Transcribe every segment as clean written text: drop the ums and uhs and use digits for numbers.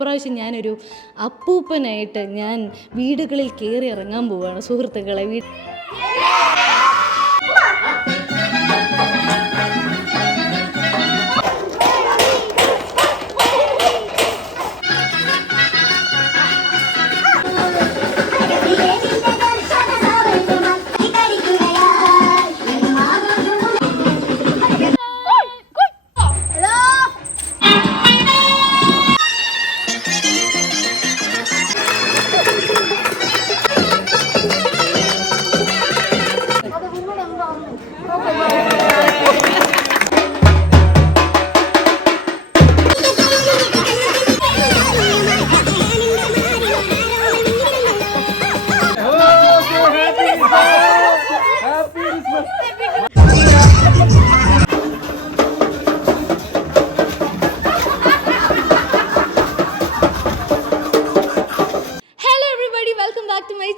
ഇപ്രാവശ്യം ഞാനൊരു അപ്പൂപ്പനായിട്ട് ഞാൻ വീടുകളിൽ കയറി ഇറങ്ങാൻ പോവുകയാണ് സുഹൃത്തുക്കളെ.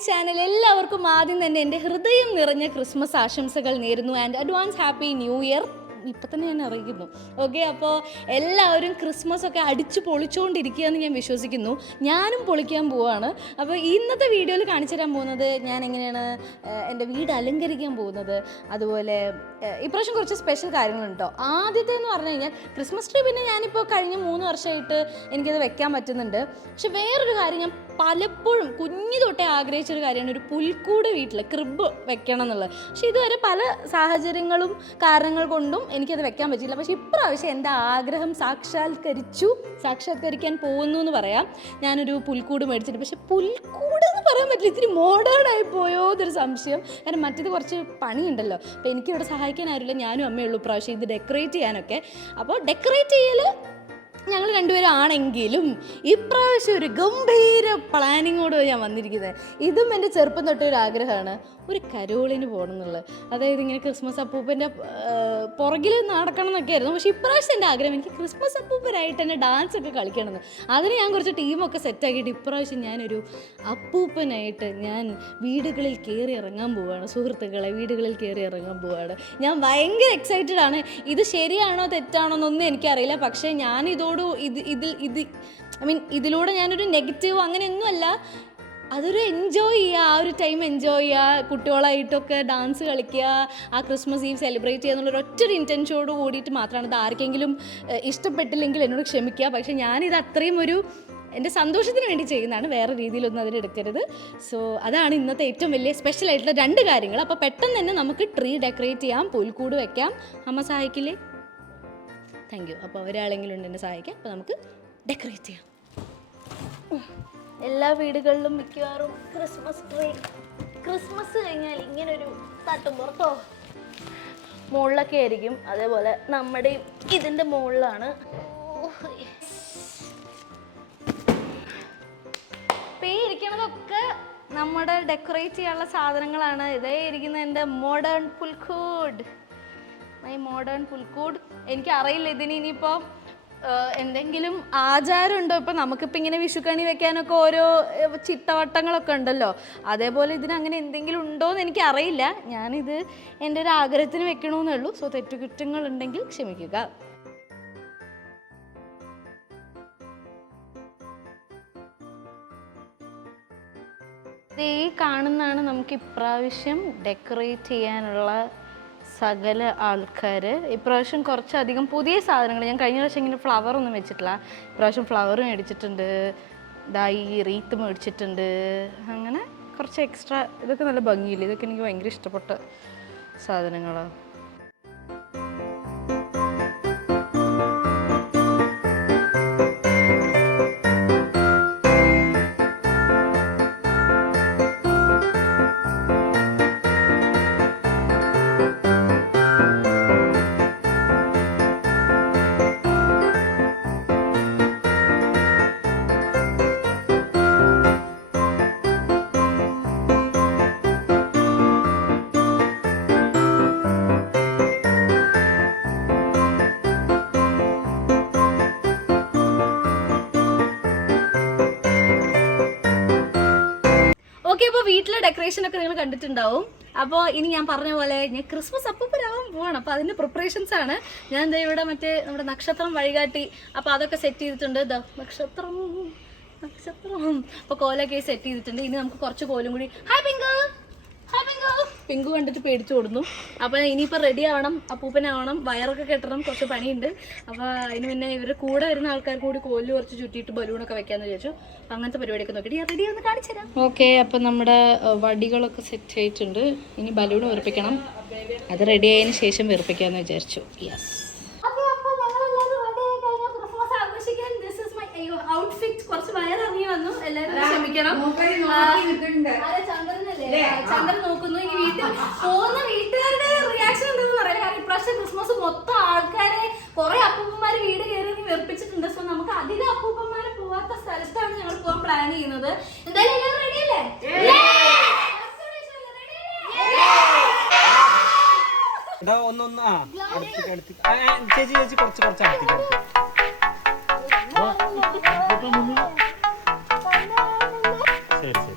ചാനൽ എല്ലാവർക്കും ആദ്യം തന്നെ എൻ്റെ ഹൃദയം നിറഞ്ഞ ക്രിസ്മസ് ആശംസകൾ നേരുന്നു and advance happy new year. ഇപ്പം തന്നെ ഞാൻ അറിയിക്കുന്നു. ഓക്കെ, അപ്പോൾ എല്ലാവരും ക്രിസ്മസ് ഒക്കെ അടിച്ച് പൊളിച്ചുകൊണ്ടിരിക്കുകയെന്ന് ഞാൻ വിശ്വസിക്കുന്നു. ഞാനും പൊളിക്കാൻ പോവുകയാണ്. അപ്പോൾ ഇന്നത്തെ വീഡിയോയിൽ കാണിച്ചു തരാൻ പോകുന്നത് ഞാൻ എങ്ങനെയാണ് എൻ്റെ വീട് അലങ്കരിക്കാൻ പോകുന്നത്. അതുപോലെ ഇപ്രാവശ്യം കുറച്ച് സ്പെഷ്യൽ കാര്യങ്ങളുണ്ടോ. ആദ്യത്തെ എന്ന് പറഞ്ഞു കഴിഞ്ഞാൽ ക്രിസ്മസ് ട്രീ പിന്നെ ഞാനിപ്പോൾ കഴിഞ്ഞ 3 വർഷമായിട്ട് എനിക്കത് വെക്കാൻ പറ്റുന്നുണ്ട്. പക്ഷെ വേറൊരു കാര്യം ഞാൻ പലപ്പോഴും കുഞ്ഞു തൊട്ടേ ആഗ്രഹിച്ചൊരു കാര്യമാണ് ഒരു പുൽക്കൂട് വീട്ടിൽ ക്രിബ് വെക്കണം എന്നുള്ളത്. പക്ഷെ ഇതുവരെ പല സാഹചര്യങ്ങളും കാരണങ്ങൾ കൊണ്ടും എനിക്കത് വെക്കാൻ പറ്റില്ല. പക്ഷേ ഇപ്രാവശ്യം എൻ്റെ ആഗ്രഹം സാക്ഷാത്കരിക്കാൻ പോകുന്നു എന്ന് പറയാം. ഞാനൊരു പുൽക്കൂട് മേടിച്ചിട്ട്, പക്ഷെ പുൽക്കൂട് എന്ന് പറയാൻ പറ്റില്ല, ഇത്തിരി മോഡേൺ ആയി പോയോ എന്നൊരു സംശയം. കാരണം മറ്റേത് കുറച്ച് പണിയുണ്ടല്ലോ. അപ്പോൾ എനിക്കിവിടെ സഹായിക്കാൻ ആരുമില്ല, ഞാനും അമ്മയുള്ളൂ ഇപ്രാവശ്യം ഇത് ഡെക്കറേറ്റ് ചെയ്യാനൊക്കെ. അപ്പോൾ ഡെക്കറേറ്റ് ചെയ്യൽ ഞങ്ങൾ രണ്ടുപേരും ആണെങ്കിലും ഇപ്രാവശ്യം ഒരു ഗംഭീര പ്ലാനിങ്ങോട് ഞാൻ വന്നിരിക്കുന്നത്. ഇതും എൻ്റെ ചെറുപ്പം തൊട്ടേ ഒരു ആഗ്രഹമാണ്, ഒരു കരോളിന് പോകണം എന്നുള്ളത്. അതായത് ഇങ്ങനെ ക്രിസ്മസ് അപ്പൂപ്പൻ്റെ പുറകിൽ നടക്കണം എന്നൊക്കെ ആയിരുന്നു. പക്ഷേ ഇപ്രാവശ്യം എൻ്റെ ആഗ്രഹം എനിക്ക് ക്രിസ്മസ് അപ്പൂപ്പനായിട്ട് തന്നെ ഡാൻസ് ഒക്കെ കളിക്കണമെന്ന്. അതിന് ഞാൻ കുറച്ച് ടീമൊക്കെ സെറ്റാക്കിയിട്ട് ഇപ്രാവശ്യം ഞാനൊരു അപ്പൂപ്പനായിട്ട് ഞാൻ വീടുകളിൽ കയറി ഇറങ്ങാൻ പോവുകയാണ് സുഹൃത്തുക്കളെ. വീടുകളിൽ കയറി ഇറങ്ങാൻ പോവുകയാണ്. ഞാൻ ഭയങ്കര എക്സൈറ്റഡ് ആണ്. ഇത് ശരിയാണോ തെറ്റാണോ എന്നൊന്നും എനിക്കറിയില്ല. പക്ഷേ ഇതിലൂടെ ഞാനൊരു നെഗറ്റീവ് അങ്ങനെയൊന്നുമല്ല, അതൊരു എൻജോയ് ചെയ്യുക, ആ ഒരു ടൈം എൻജോയ് ചെയ്യുക, കുട്ടികളായിട്ടൊക്കെ ഡാൻസ് കളിക്കുക, ആ ക്രിസ്മസ് ഈവ് സെലിബ്രേറ്റ് ചെയ്യുക എന്നുള്ളൊരു ഒറ്റൊരു ഇൻറ്റൻഷനോട് കൂടിയിട്ട് മാത്രമാണ്. ഇത് ആർക്കെങ്കിലും ഇഷ്ടപ്പെട്ടില്ലെങ്കിൽ എന്നോട് ക്ഷമിക്കുക. പക്ഷേ ഞാനിത് അത്രയും ഒരു എൻ്റെ സന്തോഷത്തിന് വേണ്ടി ചെയ്യുന്നതാണ്, വേറെ രീതിയിലൊന്നും അതിനെടുക്കരുത്. സോ അതാണ് ഇന്നത്തെ ഏറ്റവും വലിയ സ്പെഷ്യൽ ആയിട്ടുള്ള 2 കാര്യങ്ങൾ. അപ്പോൾ പെട്ടെന്ന് തന്നെ നമുക്ക് ട്രീ ഡെക്കറേറ്റ് ചെയ്യാം, പുൽക്കൂട് വെക്കാം. അമ്മ സഹായിക്കില്ലേ? Thank you. അപ്പോൾ ഒരാളെങ്കിലും ഉണ്ട് എന്നെ സഹായിക്കാം. അപ്പോൾ നമുക്ക് ഡെക്കറേറ്റ് ചെയ്യാം. എല്ലാ വീടുകളിലും മിക്കവാറും ക്രിസ്മസ് ട്രീ, ക്രിസ്മസ് കഴിഞ്ഞാൽ ഇങ്ങനൊരു തട്ടുമ്പുറത്തോ മുകളിലൊക്കെ ആയിരിക്കും. അതേപോലെ നമ്മുടെ ഇതിൻ്റെ മുകളിലാണ്. ഇപ്പം ഈ ഇരിക്കണതൊക്കെ നമ്മുടെ ഡെക്കറേറ്റ് ചെയ്യാനുള്ള സാധനങ്ങളാണ്. ഇതേ ഇരിക്കുന്ന എൻ്റെ മോഡേൺ പുൽക്കൂട്, മൈ മോഡേൺ പുൽക്കൂട്. എനിക്കറിയില്ല ഇതിന് ഇനിയിപ്പോൾ എന്തെങ്കിലും ആചാരമുണ്ടോ. ഇപ്പം നമുക്കിപ്പോൾ ഇങ്ങനെ വിഷുക്കണി വെക്കാനൊക്കെ ഓരോ ചിട്ടവട്ടങ്ങളൊക്കെ ഉണ്ടല്ലോ, അതേപോലെ ഇതിന് അങ്ങനെ എന്തെങ്കിലും ഉണ്ടോ എന്ന് എനിക്കറിയില്ല. ഞാനിത് എൻ്റെ ഒരു ആഗ്രഹത്തിന് വെക്കണമെന്നേ ഉള്ളൂ. സോ തെറ്റുകുറ്റങ്ങൾ ഉണ്ടെങ്കിൽ ക്ഷമിക്കുക. ഈ കാണുന്നതാണ് നമുക്ക് ഇപ്രാവശ്യം ഡെക്കറേറ്റ് ചെയ്യാനുള്ള സകല ആൾക്കാർ. ഇപ്രാവശ്യം കുറച്ചധികം പുതിയ സാധനങ്ങൾ, ഞാൻ കഴിഞ്ഞ പ്രാവശ്യം ഇങ്ങനെ ഫ്ലവർ ഒന്നും വെച്ചിട്ടില്ല. ഇപ്രാവശ്യം ഫ്ലവർ മേടിച്ചിട്ടുണ്ട്, ഈ റീത്ത് മേടിച്ചിട്ടുണ്ട്. അങ്ങനെ കുറച്ച് എക്സ്ട്രാ, ഇതൊക്കെ നല്ല ഭംഗിയില്ല. ഇതൊക്കെ എനിക്ക് ഭയങ്കര ഇഷ്ടപ്പെട്ട സാധനങ്ങളാണ്. ഓക്കെ, അപ്പോൾ വീട്ടിലെ ഡെക്കറേഷൻ ഒക്കെ നിങ്ങൾ കണ്ടിട്ടുണ്ടാവും. അപ്പോൾ ഇനി ഞാൻ പറഞ്ഞ പോലെ ഞാൻ ക്രിസ്മസ് അപ്പൂപ്പനാവാൻ പോവാണ്. അപ്പോൾ അതിൻ്റെ പ്രിപ്പറേഷൻസ് ആണ്. ഞാൻ എന്താ ഇവിടെ മറ്റേ നമ്മുടെ നക്ഷത്രം വഴികാട്ടി, അപ്പോൾ അതൊക്കെ സെറ്റ് ചെയ്തിട്ടുണ്ട്. നക്ഷത്രം അപ്പോൾ കോലൊക്കെ സെറ്റ് ചെയ്തിട്ടുണ്ട്. ഇനി നമുക്ക് കുറച്ച് കോലും കൂടി. Hi pink, hi pink. Pink കണ്ടിട്ട് പേടിച്ചു കൊടുന്നു. അപ്പോൾ ഇനിയിപ്പോൾ റെഡി ആവണം, അപ്പൂപ്പനാവണം, വയറൊക്കെ കെട്ടണം, കുറച്ച് പണിയുണ്ട്. അപ്പോൾ അതിന് പിന്നെ ഇവരുടെ കൂടെ വരുന്ന ആൾക്കാർക്ക് കൂടി കോല് കുറച്ച് ചുറ്റിയിട്ട് ബലൂണൊക്കെ വെക്കാമെന്ന് വിചാരിച്ചു. അപ്പോൾ അങ്ങനത്തെ പരിപാടിയൊക്കെ നോക്കിയിട്ട് ഞാൻ റെഡി ആണെന്ന് കാണിച്ചു തരാം. ഓക്കെ, അപ്പം നമ്മുടെ വടികളൊക്കെ സെറ്റ് ആയിട്ടുണ്ട്. ഇനി ബലൂൺ വീർപ്പിക്കണം. അത് റെഡി ആയതിനു ശേഷം വീർപ്പിക്കാമെന്ന് വിചാരിച്ചു. യെസ്, ഔട്ട്ഫിറ്റ് കുറച്ച് വയറിറങ്ങി വന്നു. എല്ലാവരും ക്ഷമിക്കണം. ചന്ദ്രൻ നോക്കുന്നു. ഈ വീട്ടിൽ പോകുന്ന വീട്ടുകാരുടെ റിയാക്ഷൻ എന്തെന്ന് പറയാം. കാരണം ഇപ്രാവശ്യം ക്രിസ്മസ് മൊത്തം ആൾക്കാരെ കുറെ അപ്പൂപ്പന്മാര് വീട് കയറി വെറുപ്പിച്ചിട്ടുണ്ട്. സോ നമുക്ക് അധികം അപ്പൂപ്പന്മാര് പോവാത്ത സ്ഥലത്താണ് ഞങ്ങൾ പോകാൻ പ്ലാൻ ചെയ്യുന്നത്. എന്തായാലും എല്ലാവരും റെഡിയല്ലേ? ചേച്ചി ചേച്ചി കുറച്ച് അടുത്തേക്ക് ശരി ശരി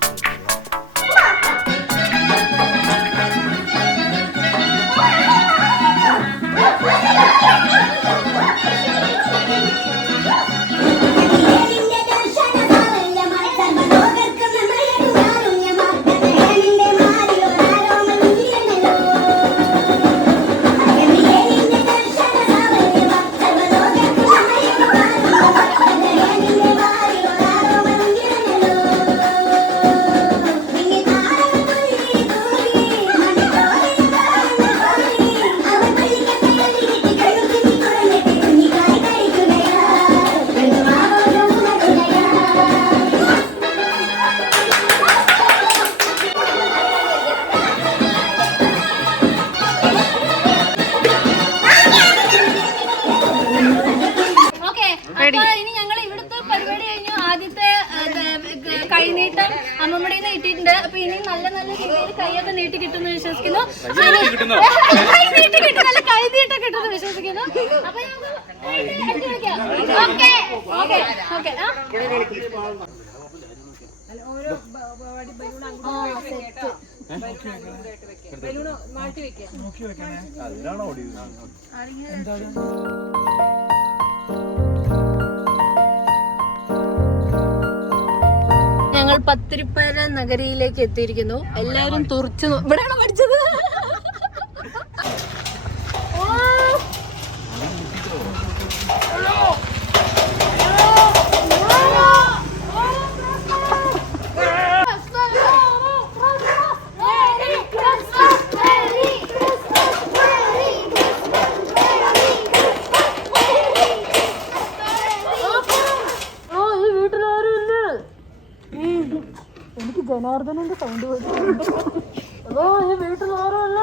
ഇനി ഞങ്ങൾ ഇവിടുത്തെ പരിപാടി കഴിഞ്ഞു. ആദ്യത്തെ കൈനീട്ടം അമ്മമ്മടെ നീട്ടിയിട്ടുണ്ട്. അപ്പൊ ഇനി നല്ല നല്ല രീതിയിൽ കൈയൊക്കെ നീട്ടി കിട്ടുമെന്ന് വിശ്വസിക്കുന്നു. നല്ല കൈനീട്ടം കിട്ടുമെന്ന് വിശ്വസിക്കുന്നു. അപ്പൊ മാറ്റി വെക്കാം. ഞങ്ങൾ പത്തിരിപ്പാല നഗരിയിലേക്ക് എത്തിയിരിക്കുന്നു. എല്ലാവരും തുറച്ചു. ഇവിടെയാണോ പഠിച്ചത്? എനിക്ക് ജനാർദ്ദനന്റെ സൗണ്ട് കേട്ടിട്ടുണ്ട്. അതോ ഈ വീട്ടിൽ ആരുമല്ല.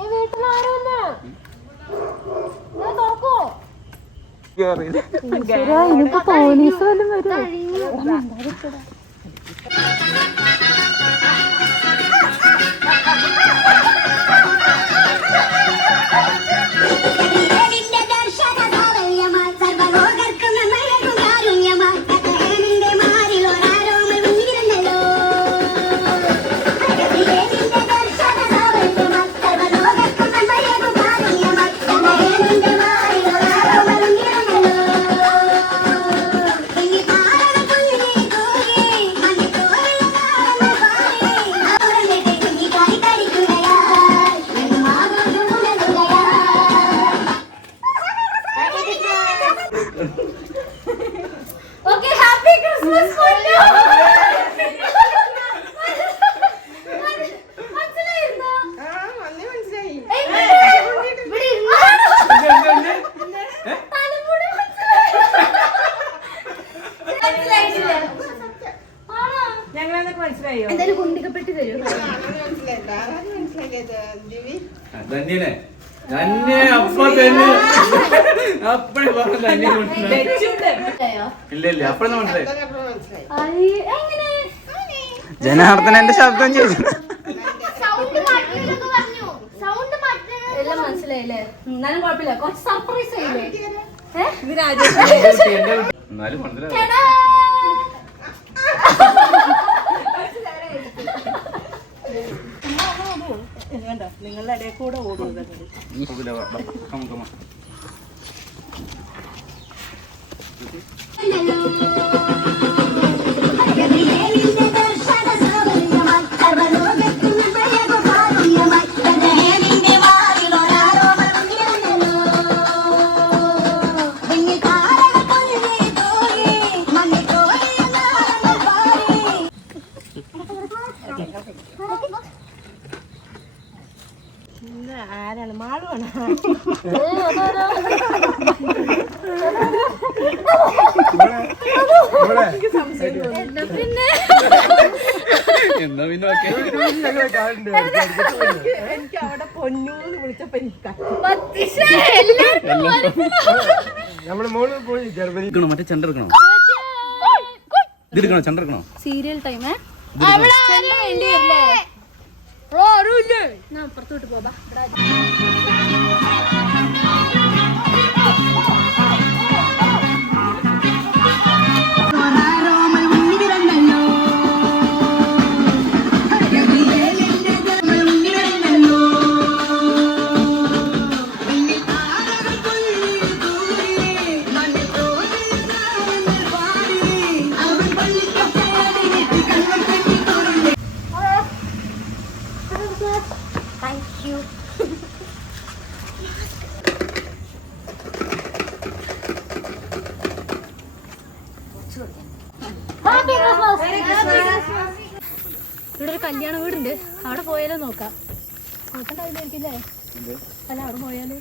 ഈ വീട്ടിൽ ആരുമല്ല. ഞാൻ തുറക്കോ? ഇനിയിപ്പോ പോലീസ് വല്ലതും വരുമോ? എന്തായാലും കുണ്ടിക്കപ്പെട്ടി തരും. ജനാർദ്ദനന്റെ ശബ്ദം ചോദിച്ചു. എല്ലാം മനസ്സിലായില്ലേ? എന്നാലും കുഴപ്പമില്ല. കുറച്ച് സർപ്രൈസ് ആയില്ലേ? എന്നാലും മനസ്സിലായി. നിങ്ങളുടെ ഇടയിൽ കൂടെ ഓടുന്നത് ആരാണ് മാളുവാണ് എന്നാ പിന്നെ എനിക്ക് അവിടെ പൊന്നൂന്ന് വിളിച്ചപ്പോ എനിക്ക് മറ്റേ ചെണ്ട എടുക്കണോ? ഇതെടുക്കണോ? ചെണ്ട എടുക്കണോ? സീരിയൽ ടൈം അപ്പുറത്തോട്ട് പോവാ. ഇവിടെ ഒരു കല്യാണ വീടുണ്ട്, അവിടെ പോയാലോ നോക്കാം. നോക്കണ്ടാവില്ലായിരിക്കില്ലേ? അല്ല അവിടെ പോയാല്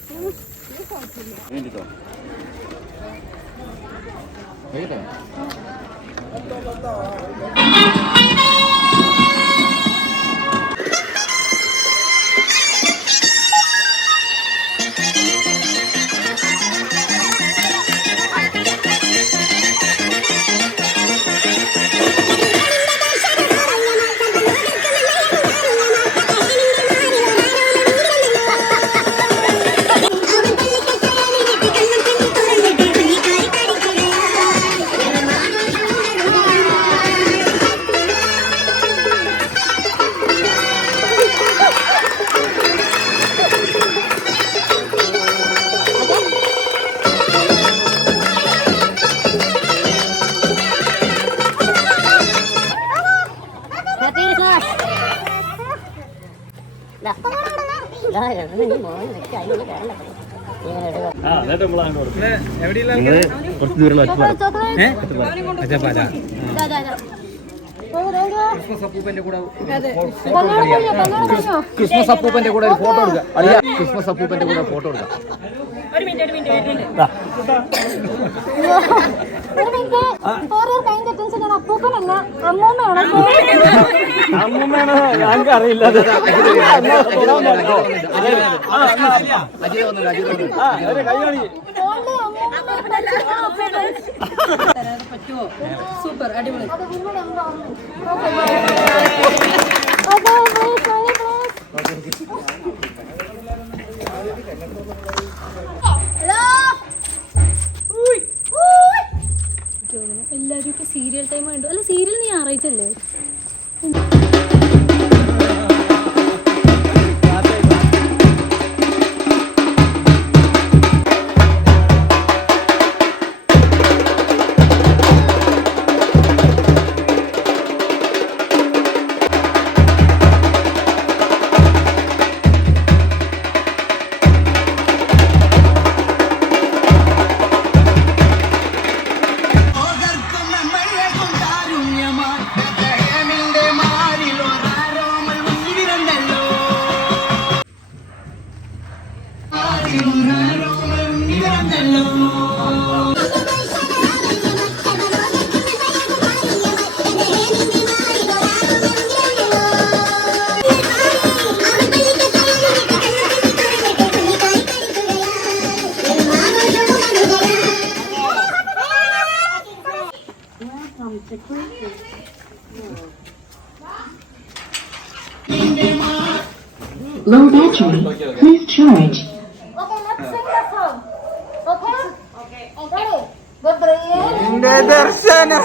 കുറച്ച് ദൂരമുള്ള ക്രിസ്മസ് അപ്പൂപ്പന്റെ കൂടെ ഒരു ഫോട്ടോ എടുക്കുക. ക്രിസ്മസ് അപ്പൂപ്പന്റെ കൂടെ ഫോട്ടോ എടുക്കുക. അമ്മൂമ്മയാണോ? ഞങ്ങൾക്ക് അറിയില്ല. പറ്റുമോ? സൂപ്പർ, അടിപൊളി. എല്ലാവരും സീരിയൽ ടൈം കണ്ടു. അല്ല, സീരിയൽ നീ ഞായറാഴ്ചല്ലേ? Low battery. Please charge. Okay, let's sing the song. Okay? Okay. എന്റെ ദർശനം.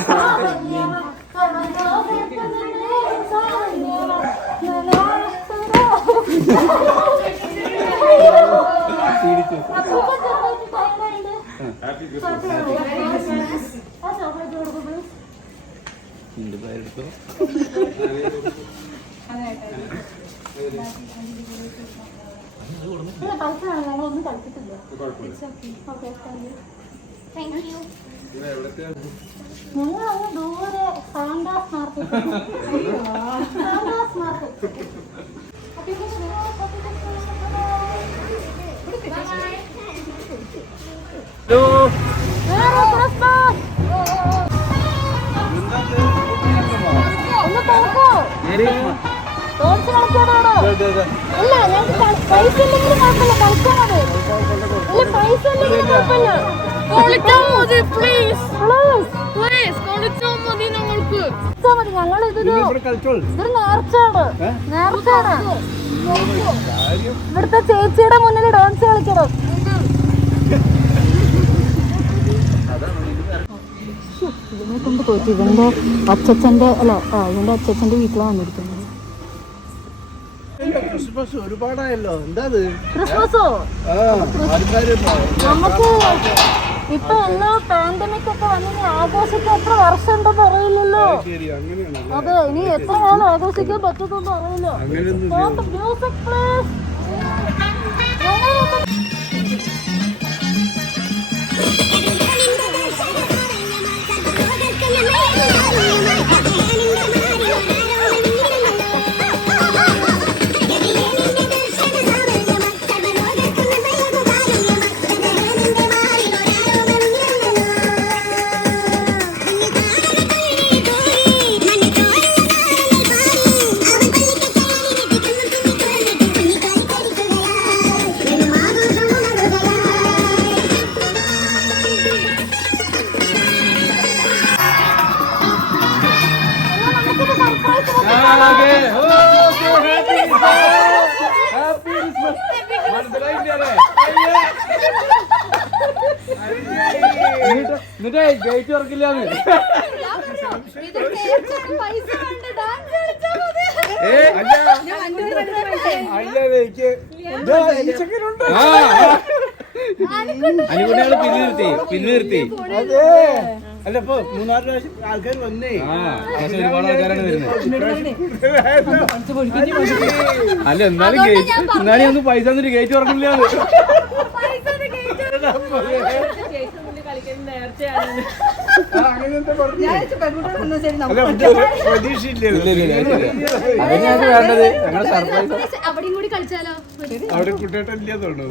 ഞങ്ങളങ്ങ് ദൂരെ സാന്താസ് മാർക്കറ്റ് ഒന്ന് പോക്കോ ഡോൺസ് കളിക്കാനാണോ? അല്ല ഞങ്ങൾക്ക് പൈസ ഇല്ലെങ്കിലും കുഴപ്പമില്ല, കളിച്ചാൽ മതി. അല്ല പൈസ ഇല്ലെങ്കിലും കുഴപ്പമില്ല, കളിച്ചാൽ മതി. പ്ലീസ് പ്ലീസ് കളിച്ചാൽ മതി. ഞങ്ങൾക്ക് മതി. ഞങ്ങൾ ഇതൊരു നേർച്ചയാണ്, നേർച്ചയാണ്. ഇവിടുത്തെ ചേച്ചിയുടെ മുന്നിൽ ഡോൺസ് കളിക്കണം. ഇതിനെ കൊണ്ട് തോറ്റി. ഇവന്റെ അച്ഛച്ചന്റെ ഇവന്റെ അച്ഛച്ചന്റെ വീട്ടിലാണ് വന്നിരിക്കുന്നത്. ക്രിസ്മസ് ഒരുപാടായല്ലോ. എന്താ ക്രിസ്മസോ? നമുക്ക് ഇപ്പൊ എല്ലാ പാൻഡമിക് ഒക്കെ വന്ന് ആഘോഷിക്കാൻ എത്ര വർഷം ഉണ്ടെന്ന് അറിയില്ലല്ലോ. അതെ, ഇനി എത്ര കാലം ആഘോഷിക്കാൻ പറ്റുമെന്ന് അറിയില്ല. Music please. എന്നിട്ടേ ഗേറ്റ് തുറക്കില്ലാന്ന്. അനുകൂട്ടികള് പിന്നെ നിർത്തി അതെ. അല്ല ഇപ്പൊ 3-4 പ്രാവശ്യം ആൾക്കാർ വന്നേ. പക്ഷെ ഒരുപാട് ആൾക്കാരാണ് വരുന്നത്. അല്ല എന്നാലും ഒന്ന് പൈസ തന്നിട്ട് ഗേറ്റ് തുറക്കില്ലാന്ന്. അതിനാണ് വേണ്ടത്. ഞങ്ങളുടെ സർപ്രൈസ് അവിടെയും കൂടി കളിച്ചാലോ? അവിടെ കുട്ടിയിട്ടില്ല തോന്നുന്നു.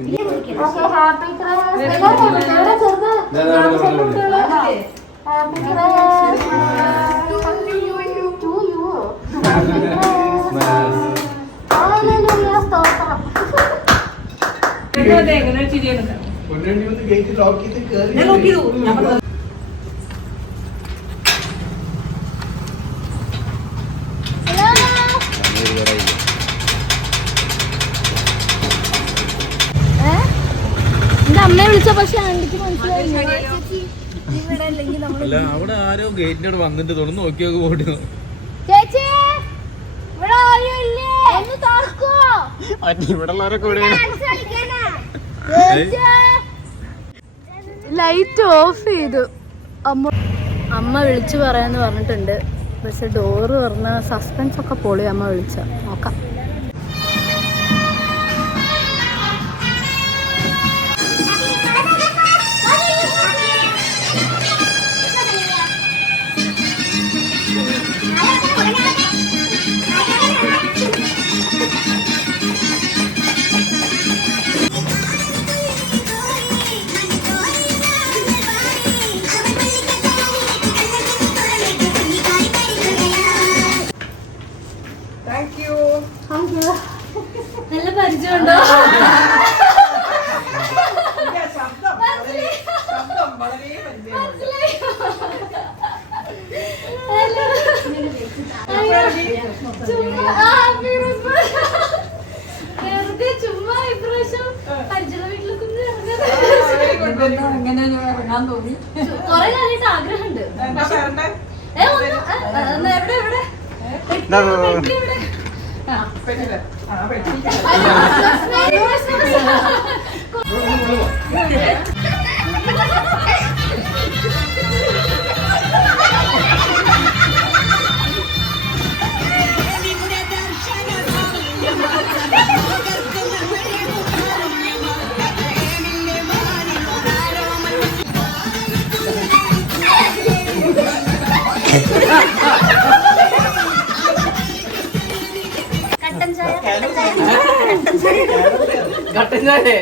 ഗേറ്റ് ലോക്ക് ചെയ്ത് കയറി. എന്റെ അമ്മയെ വിളിച്ച പക്ഷെ ആന്റിക്ക് മനസ്സിലായില്ല. അല്ല അവിടെ ആരോ ഗേറ്റിന്റെ അവിടെ വന്നിട്ട് തുറന്ന് നോക്കി നോക്കി പോയിട്ട് ചേച്ചി ഇവിടെ ആരും ഇല്ലേ? ഒന്ന് തുറക്കോ. ലൈറ്റ് ഓഫ് ചെയ്തു. അമ്മ വിളിച്ചു പറയാന്ന് പറഞ്ഞിട്ടുണ്ട്. പക്ഷെ ഡോറ് പറഞ്ഞ സസ്പെൻസ് ഒക്കെ പൊളി. അമ്മ വിളിച്ച നോക്കാം. കൊറേ കാലമായിട്ട് ആഗ്രഹമുണ്ട്. എവിടെ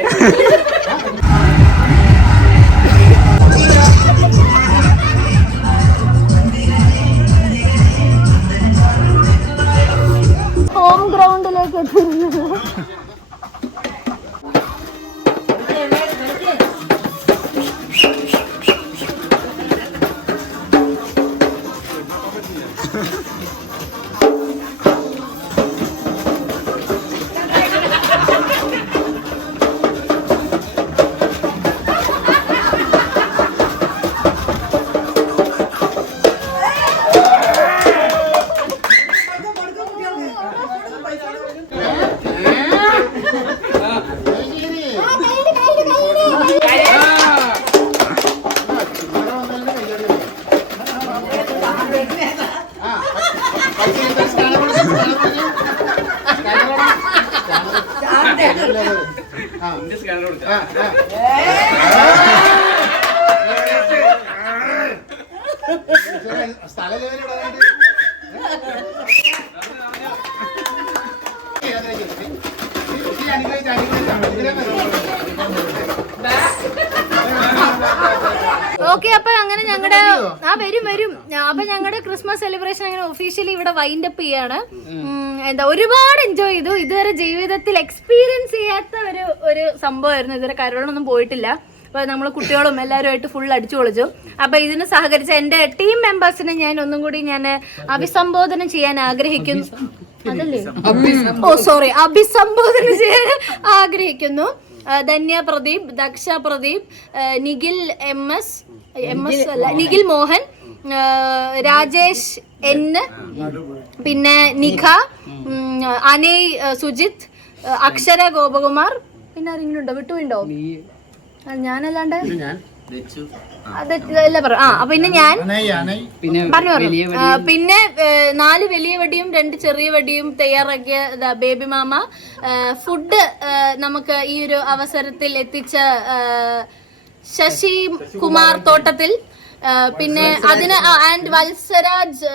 ഹോം ഗ്രൗണ്ടിലേക്ക് എത്തിയിരുന്നത്. ഓക്കെ, അപ്പൊ അങ്ങനെ ഞങ്ങളുടെ വരും അപ്പൊ ഞങ്ങളുടെ ക്രിസ്മസ് സെലിബ്രേഷൻ അങ്ങനെ ഒഫീഷ്യലി ഇവിടെ വൈൻഡ് അപ്പ് ചെയ്യാണ്. എന്താ, ഒരുപാട് എൻജോയ് ചെയ്തു. ഇതുവരെ ജീവിതത്തിൽ എക്സ്പീരിയൻസ് ചെയ്യാത്ത ഒരു സംഭവമായിരുന്നു. ഇതുവരെ കരോളൊന്നും പോയിട്ടില്ല. അപ്പൊ നമ്മൾ കുട്ടികളും എല്ലാവരുമായിട്ട് ഫുൾ അടിച്ചു പൊളിച്ചു. അപ്പൊ ഇതിന് സഹകരിച്ച എന്റെ ടീം മെമ്പേഴ്സിനെ ഞാൻ ഒന്നും കൂടി ഞാൻ അഭിസംബോധന ചെയ്യാൻ ആഗ്രഹിക്കുന്നു. അതല്ലേ, അഭിസംബോധന ചെയ്യാൻ ആഗ്രഹിക്കുന്നു. ധന്യ പ്രദീപ്, ദക്ഷ പ്രദീപ്, നിഖിൽ നിഖിൽ മോഹൻ, രാജേഷ് എൻ, പിന്നെ നിഖ, അനയ് സുജിത്, അക്ഷര ഗോപകുമാർ, പിന്നെ ആരെങ്കിലും ഉണ്ടോ? വിട്ടുണ്ടോ? ഞാനല്ലാണ്ട് അതെല്ലാം പറ. പിന്നെ ഞാൻ പറഞ്ഞു. പിന്നെ 4 വലിയ വടിയും 2 ചെറിയ വടിയും തയ്യാറാക്കിയ ബേബി മാമ. ഫുഡ് നമുക്ക് ഈ ഒരു അവസരത്തിൽ എത്തിച്ച ശശി കുമാർ തോട്ടത്തിൽ, പിന്നെ അതിന് ആൻഡ് വത്സരാജ്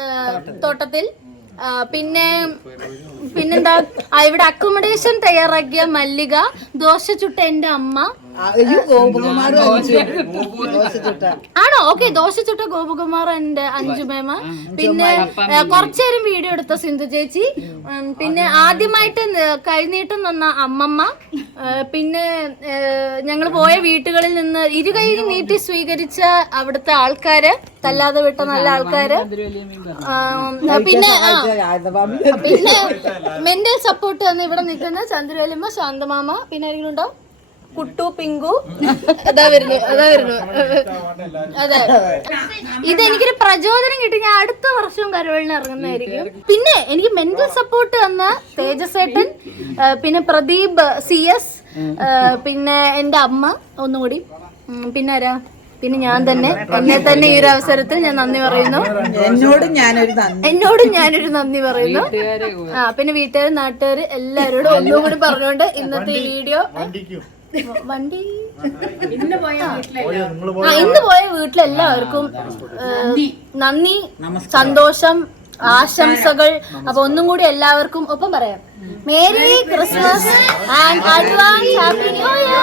തോട്ടത്തിൽ, പിന്നെന്താ ഇവിടെ അക്കോമഡേഷൻ തയ്യാറാക്കിയ മല്ലിക, ദോശ ചുട്ട എന്റെ അമ്മ. ആണോ? ഓക്കെ, ദോശ ചുട്ട ഗോപകുമാർ എന്റെ അഞ്ജുമേമ. പിന്നെ കുറച്ചേരം വീഡിയോ എടുത്ത സിന്ധു ചേച്ചി. പിന്നെ ആദ്യമായിട്ട് കൈനീട്ടം തന്ന അമ്മമ്മ. പിന്നെ ഞങ്ങൾ പോയ വീട്ടുകളിൽ നിന്ന് ഇരുകൈ നീട്ടി സ്വീകരിച്ച അവിടുത്തെ ആൾക്കാര്, തല്ലാതെ വിട്ട നല്ല ആൾക്കാര്. പിന്നെ മെന്റൽ സപ്പോർട്ട് തന്ന് ഇവിടെ നിൽക്കുന്ന ചന്ദ്രവേലിമ്മ, ശാന്തമാമ. പിന്നെ ആരെങ്കിലും ഉണ്ടോ? കുട്ടു, പിങ്കു. അതാ വരുന്നു. അതെ, ഇതെനിക്കൊരു പ്രചോദനം കിട്ടി. ഞാൻ അടുത്ത വർഷവും കരോളിന് ഇറങ്ങുന്നതായിരിക്കും. പിന്നെ എനിക്ക് മെന്റൽ സപ്പോർട്ട് തന്ന തേജസേട്ടൻ, പിന്നെ പ്രദീപ് CS, പിന്നെ എന്റെ അമ്മ ഒന്നുകൂടി, പിന്നെ ആരാ? പിന്നെ ഞാൻ തന്നെ, എന്നെ തന്നെ ഈ ഒരു അവസരത്തിൽ ഞാൻ നന്ദി പറയുന്നു. എന്നോടും ഞാനൊരു നന്ദി പറയുന്നു. പിന്നെ വീട്ടുകാർ, നാട്ടുകാർ എല്ലാവരോടും ഒന്നും കൂടി പറഞ്ഞുകൊണ്ട് ഇന്നത്തെ ഈ വീഡിയോ വണ്ടി ഇന്ന് പോയ വീട്ടിലെല്ലാവർക്കും നന്ദി, സന്തോഷം, ആശംസകൾ. അപ്പൊ ഒന്നും കൂടി എല്ലാവർക്കും ഒപ്പം പറയാം. Merry Christmas and advance happy new year.